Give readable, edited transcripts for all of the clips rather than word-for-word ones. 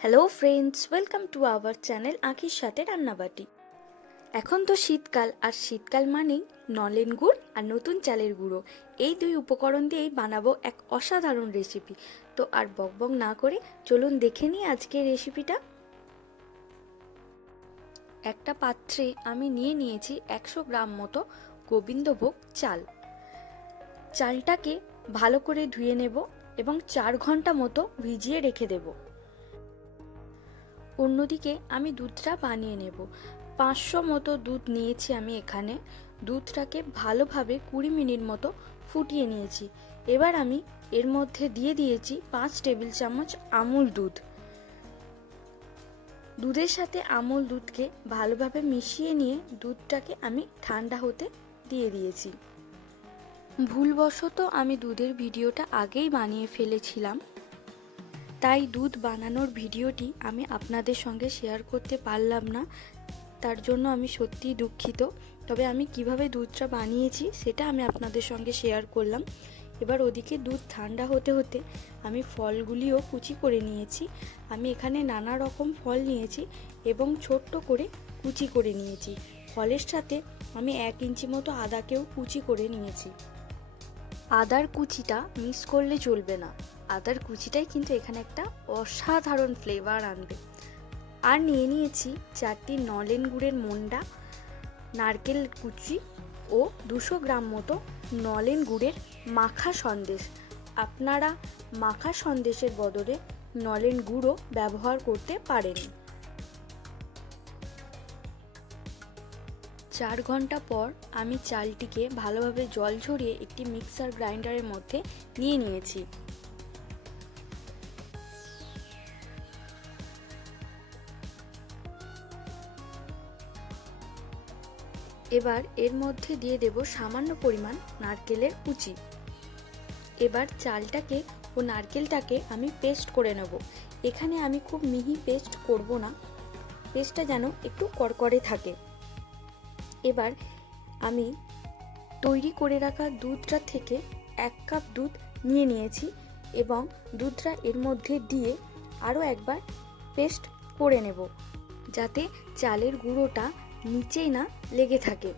Hello friends, welcome to our channel আঁখির সাথে রান্নাবাটি। এখন তো শীতকাল, আর শীতকাল মানেই নলেন গুড় আর নতুন চালের গুঁড়ো, এই দুই উপকরণ দিয়েই বানাবো এক অসাধারণ রেসিপি। তো আর বকবক না করে চলুন দেখে নিই আজকের রেসিপিটা। একটা পাত্রে আমি নিয়ে নিয়েছি 100 গ্রাম মতো গোবিন্দভোগ চাল। চালটাকে ভালো করে ধুয়ে নেব এবং 4 ঘন্টা মতো ভিজিয়ে রেখে দেব। অন্যদিকে আমি দুধটা বানিয়ে নেব। 500 মতো দুধ নিয়েছি আমি এখানে। দুধটাকে ভালোভাবে 20 মিনিট মতো ফুটিয়ে নিয়েছি। এবার আমি এর মধ্যে দিয়ে দিয়েছি 5 টেবিল চামচ আমুল দুধ। দুধের সাথে আমুল দুধকে ভালোভাবে মিশিয়ে নিয়ে দুধটাকে আমি ঠান্ডা হতে দিয়ে দিয়েছি। ভুলবশত আমি দুধের ভিডিওটা আগেই বানিয়ে ফেলেছিলাম, তাই দুধ বানানোর ভিডিওটি আমি আপনাদের সঙ্গে শেয়ার করতে পারলাম না। তার জন্য আমি সত্যিই দুঃখিত। তবে আমি কিভাবে দুধটা বানিয়েছি সেটা আমি আপনাদের সঙ্গে শেয়ার করলাম। এবার ওদিকে দুধ ঠান্ডা হতে হতে আমি ফলগুলিও কুচি করে নিয়েছি। আমি এখানে নানা রকম ফল নিয়েছি এবং ছোট্ট করে কুচি করে নিয়েছি। ফলের সাথে আমি 1 ইঞ্চি মতো আদাকেও কুচি করে নিয়েছি। আদার কুচিটা মিক্স করলে চলবে না, আদার কুচিটাই কিন্তু এখানে একটা অসাধারণ ফ্লেভার আনবে। আর নিয়ে নিয়েছি 4টি নলেন গুড়ের মন্ডা, নারকেল কুচি ও 200 গ্রাম মতো নলেন গুড়ের মাখা সন্দেশ। আপনারা মাখা সন্দেশের বদলে নলেন গুঁড়ো ব্যবহার করতে পারেন। 4 ঘন্টা পর আমি চালটিকে ভালোভাবে জল ঝরিয়ে একটি মিক্সার গ্রাইন্ডারের মধ্যে নিয়ে নিয়েছি। এবার এর মধ্যে দিয়ে দেব সামান্য পরিমাণ নারকেলের কুচি। এবার চালটাকে ও নারকেলটাকে আমি পেস্ট করে নেব। এখানে আমি খুব মিহি পেস্ট করব না, পেস্টটা যেন একটু কড়কড়ে থাকে। এবার আমি তৈরি করে রাখা দুধটা থেকে 1 কাপ দুধ নিয়ে নিয়েছি এবং দুধটা এর মধ্যে দিয়ে আরও একবার পেস্ট করে নেব, যাতে চালের গুঁড়োটা নিচেই না লেগে থাকে।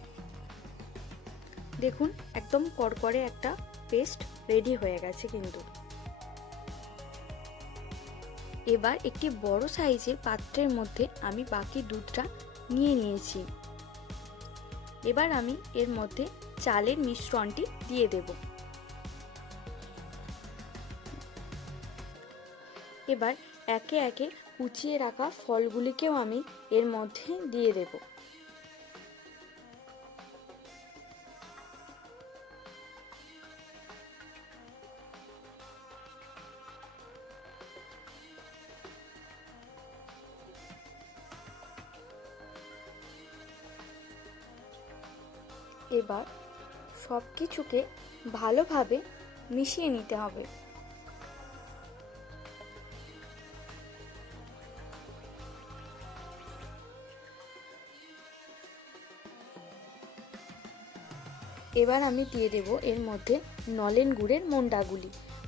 দেখুন, একদম কড়কড়ে একটা পেস্ট রেডি হয়ে গেছে কিন্তু। এবার একটি বড় সাইজের পাত্রের মধ্যে আমি বাকি দুধটা নিয়ে নিয়েছি। এবার আমি এর মধ্যে চালের মিশ্রণটি দিয়ে দেব। এবার একে একে কুচিয়ে রাখা ফলগুলিকেও আমি এর মধ্যে দিয়ে দেব। এবার সব কিছুকে ভালোভাবে মিশিয়ে নিতে হবে। এবার আমি দিয়ে দেব এর মধ্যে নলেন গুড়ের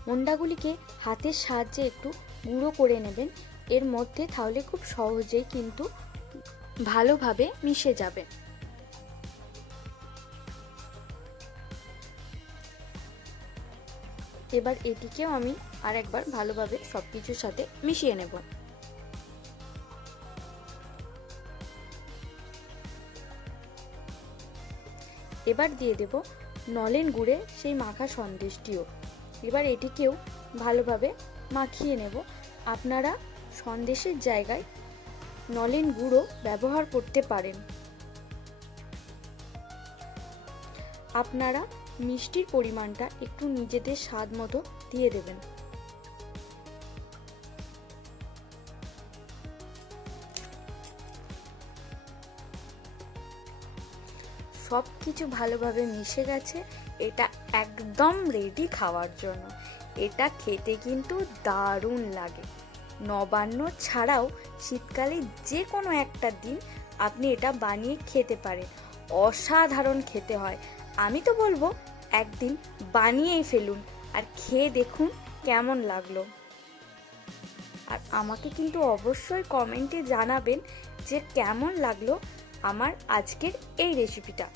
মন্ডাগুলিকে হাতের সাহায্যে একটু গুঁড়ো করে নেবেন এর মধ্যে, তাহলে খুব সহজেই কিন্তু ভালোভাবে মিশে যাবে। এবার এটিকেও আমি আরেকবার ভালোভাবে সবকিছুর সাথে মিশিয়ে নেব। এবার দিয়ে দেব নলেন গুড়ের সেই মাখা সন্দেশটিও। এবার এটিকেও ভালোভাবে মাখিয়ে নেব। আপনারা সন্দেশের জায়গায় নলেন গুঁড়ো ব্যবহার করতে পারেন। আপনারা মিষ্টির পরিমাণটা একটু নিজেদের স্বাদ মতো দিয়ে দেবেন। সব কিছু ভালোভাবে মিশে গেছে। এটা একদম রেডি খাওয়ার জন্য। এটা খেতে কিন্তু দারুণ লাগে। নবান্ন ছাড়াও শীতকালে যে কোনো একটা দিন আপনি এটা বানিয়ে খেতে পারেন। অসাধারণ খেতে হয়। আমি তো বলবো একদিন বানিয়েই ফেলুন আর খেয়ে দেখুন কেমন লাগলো। আর আমাকে কিন্তু অবশ্যই কমেন্টে জানাবেন যে কেমন লাগলো আমার আজকের এই রেসিপিটা।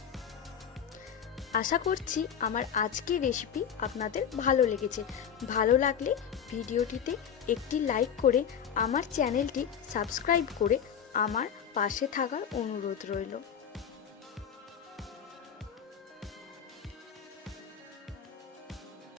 আশা করছি আমার আজকের রেসিপি আপনাদের ভালো লেগেছে। ভালো লাগলে ভিডিওটিতে একটি লাইক করে আমার চ্যানেলটি সাবস্ক্রাইব করে আমার পাশে থাকার অনুরোধ রইল।